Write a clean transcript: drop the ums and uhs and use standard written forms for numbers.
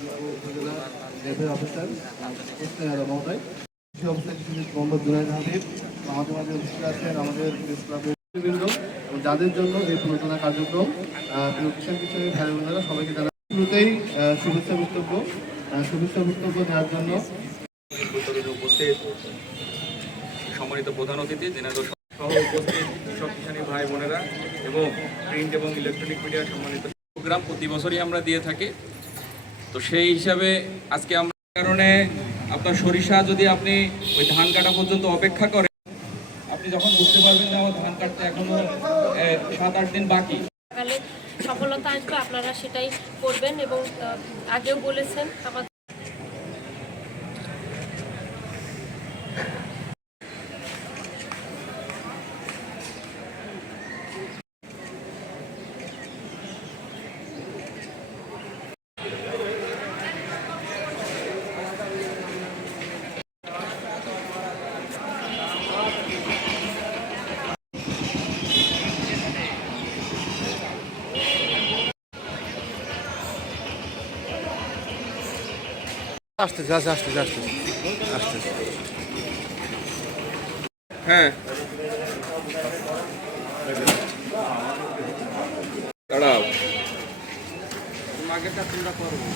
উপজেলা level officer মহোদয়, কৃষি অফিসার মোহাম্মদ জুনাইদ হাবিব, আমাদের মাঝে উপস্থিত আছেন আমাদের প্রেস ক্লাবের বৃন্দ এবং যাদের জন্য এই প্রণোদনা কার্যক্রম। প্রিয় কিষাণ কৃষকের ভাই বোনেরা, সবাইকে জানাই শুরুতেই শুভেচ্ছা বক্তব্য নেওয়ার জন্য উপস্থিত সম্মানিত প্রধান অতিথি দিনাজপুর সহ উপস্থিত কৃষক কিষানী ভাই বোনেরা এবং প্রিন্ট এবং ইলেকট্রনিক মিডিয়ার সম্মানিত প্রোগ্রাম প্রতি বছরই আমরা দিয়ে থাকি। তো সেই হিসাবে আজকে আমরা কারণে আপনার সরিষা যদি আপনি ওই ধান কাটা পর্যন্ত অপেক্ষা করেন, আপনি যখন বুঝতে পারবেন না আমার ধান কাটতে এখনো 7-8 দিন বাকি, সফলতা আসবে, আপনারা সেটাই করবেন এবং আগেও বলেছেন আমাদের হ্যাঁ দাঁড়াও, তোমাকে তোমরা করবো।